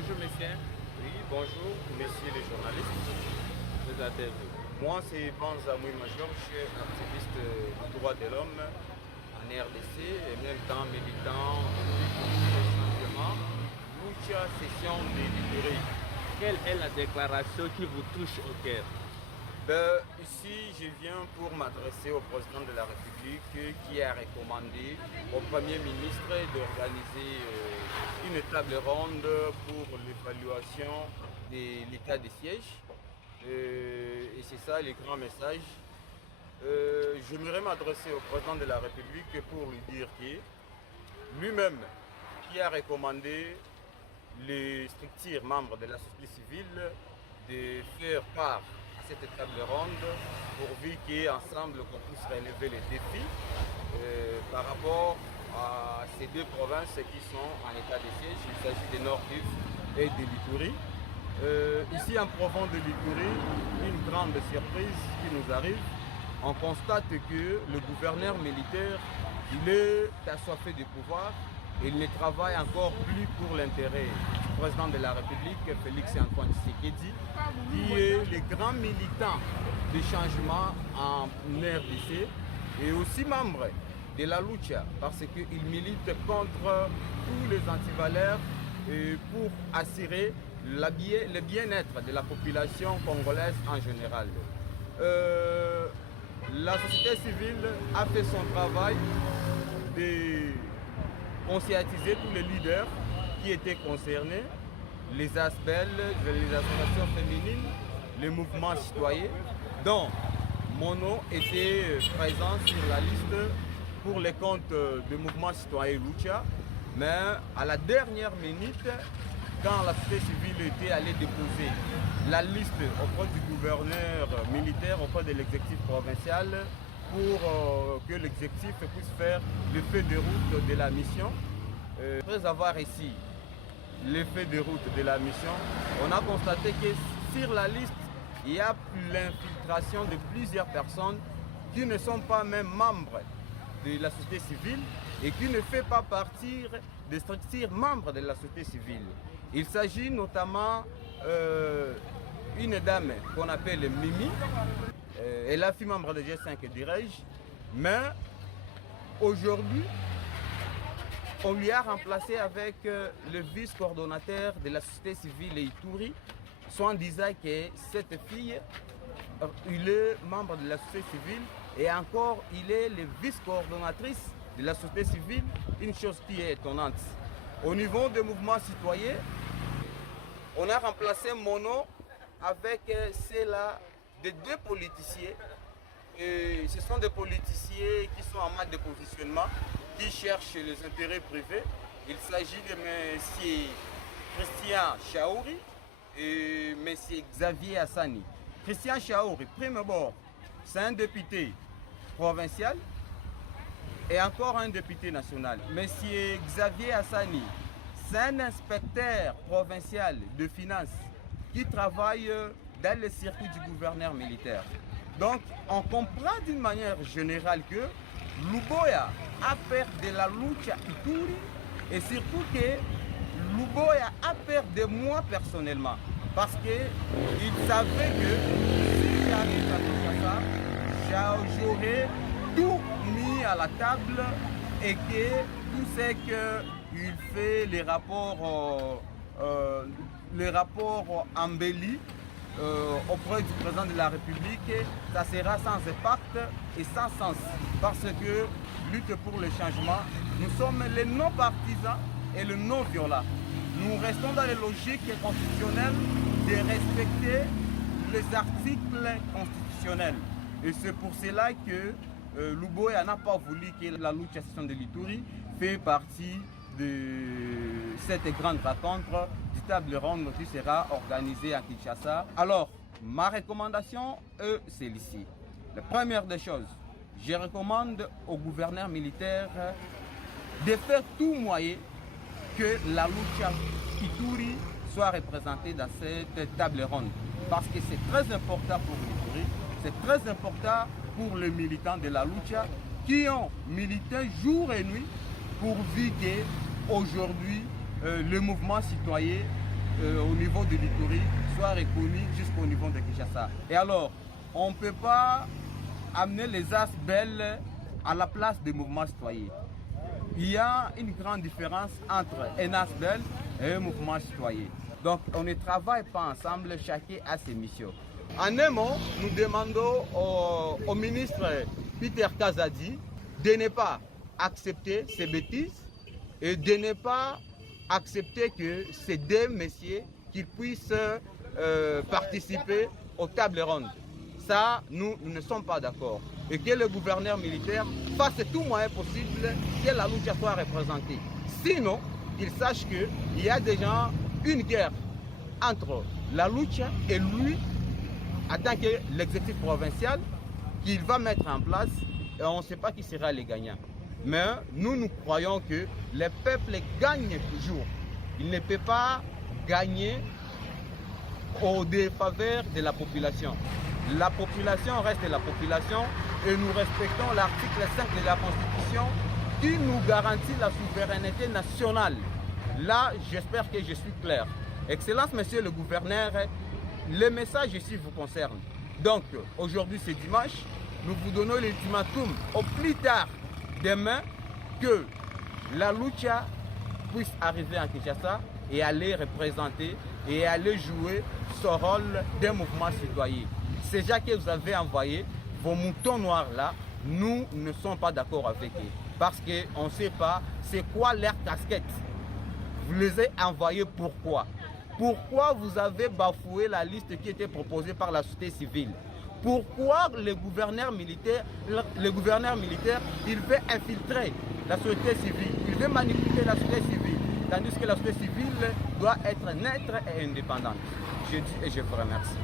Bonjour messieurs. Oui, bonjour, messieurs les journalistes. Présentez-vous. Moi, c'est Banza Mouima Georges, activiste du droit de l'homme en RDC et en même temps militant pour le changement. Lucha session de l'Ituri. Quelle est la déclaration qui vous touche au cœur? Ici, je viens pour m'adresser au président de la République qui a recommandé au Premier ministre d'organiser une table ronde pour l'évaluation de l'état des sièges. Et c'est ça le grand message. J'aimerais m'adresser au président de la République pour lui dire que lui-même, qui a recommandé les structures membres de la société civile de faire part à cette table ronde pourvu qu'ensemble qu'on puisse relever les défis par rapport à ces deux provinces qui sont en état de siège. Il s'agit de Nord-Kivu et de l'Ituri. Ici en province de l'Ituri, une grande surprise qui nous arrive. On constate que le gouverneur militaire, il est assoiffé du pouvoir. Il ne travaille encore plus pour l'intérêt du président de la République, Félix Antoine Tshisekedi, qui est le grand militant du changement en RDC et aussi membre de la Lucha parce qu'il milite contre tous les antivaleurs pour assurer le bien-être de la population congolaise en général. La société civile a fait son travail de conscientiser tous les leaders qui étaient concernés, les ASBEL, les associations féminines, les mouvements citoyens, dont mon nom était présent sur la liste pour les comptes du mouvement citoyen Lucha. Mais à la dernière minute, quand la société civile était allée déposer la liste auprès du gouverneur militaire, auprès de l'exécutif provincial, pour que l'exécutif puisse faire le feu de route de la mission. Après avoir ici le feu de route de la mission, on a constaté que sur la liste, il y a l'infiltration de plusieurs personnes qui ne sont pas même membres de la société civile et qui ne font pas partie des structures membres de la société civile. Il s'agit notamment une dame qu'on appelle Mimi. Elle a fait membre de G5, dirais-je, mais aujourd'hui, on lui a remplacé avec le vice-coordonnateur de la société civile Ituri, soit en disant que cette fille, il est membre de la société civile et encore, il est le vice-coordonnatrice de la société civile, une chose qui est étonnante. Au niveau des mouvements citoyens, on a remplacé mon nom avec celle-là de deux politiciens. Et ce sont des politiciens qui sont en mode de positionnement, qui cherchent les intérêts privés. Il s'agit de M. Christian Chaouri et M. Xavier Hassani. Christian Chaouri, prime abord, c'est un député provincial et encore un député national. M. Xavier Hassani, c'est un inspecteur provincial de finances qui travaille dans le circuit du gouverneur militaire. Donc, on comprend d'une manière générale que Luboya a peur de la lucha Ituri et surtout que Luboya a peur de moi personnellement. Parce qu'il savait que si j'arrive à Kinshasa, j'aurais tout mis à la table et que tout ce qu'il fait, les rapports embellis auprès du président de la République, ça sera sans impact et sans sens. Parce que lutte pour le changement, nous sommes les non-partisans et les non-violents. Nous restons dans les logiques constitutionnelles de respecter les articles constitutionnels. Et c'est pour cela que Luboya n'a pas voulu que la lucha session de l'Ituri fait partie de cette grande rencontre du table ronde qui sera organisée à Kinshasa. Alors, ma recommandation est celle-ci. La première des choses, je recommande au gouverneur militaire de faire tout moyen que la lucha Ituri soit représentée dans cette table ronde. Parce que c'est très important pour l'Ituri, c'est très important pour les militants de la lucha qui ont milité jour et nuit pourvu qu'aujourd'hui le mouvement citoyen au niveau de l'Ituri soit reconnu jusqu'au niveau de Kinshasa. Et alors, on ne peut pas amener les ASBEL à la place des mouvements citoyens. Il y a une grande différence entre un ASBEL et un mouvement citoyen. Donc, on ne travaille pas ensemble, chacun a ses missions. En un mot, nous demandons au ministre Peter Kazadi de ne pas accepter ces bêtises et de ne pas accepter que ces deux messieurs qu'ils puissent participer aux tables rondes. Ça, nous ne sommes pas d'accord. Et que le gouverneur militaire fasse tout moyen possible que la lucha soit représentée. Sinon, qu'il sache qu'il y a déjà une guerre entre la lucha et lui, en tant que l'exécutif provincial, qu'il va mettre en place, et on ne sait pas qui sera les gagnants. Mais nous croyons que le peuple gagne toujours. Il ne peut pas gagner au défaveur de la population. La population reste la population et nous respectons l'article 5 de la Constitution qui nous garantit la souveraineté nationale. Là, j'espère que je suis clair. Excellence, monsieur le gouverneur, le message ici vous concerne. Donc, aujourd'hui c'est dimanche, nous vous donnons l'ultimatum au plus tard demain que la lucha puisse arriver en Kinshasa et aller représenter et aller jouer ce rôle d'un mouvement citoyen. Ces gens que vous avez envoyés, vos moutons noirs là, nous ne sommes pas d'accord avec eux. Parce qu'on ne sait pas c'est quoi leur casquette. Vous les avez envoyés pourquoi? Pourquoi vous avez bafoué la liste qui était proposée par la société civile? Pourquoi le gouverneur militaire, il veut infiltrer la société civile, il veut manipuler la société civile, tandis que la société civile doit être neutre et indépendante. Je dis et je vous remercie.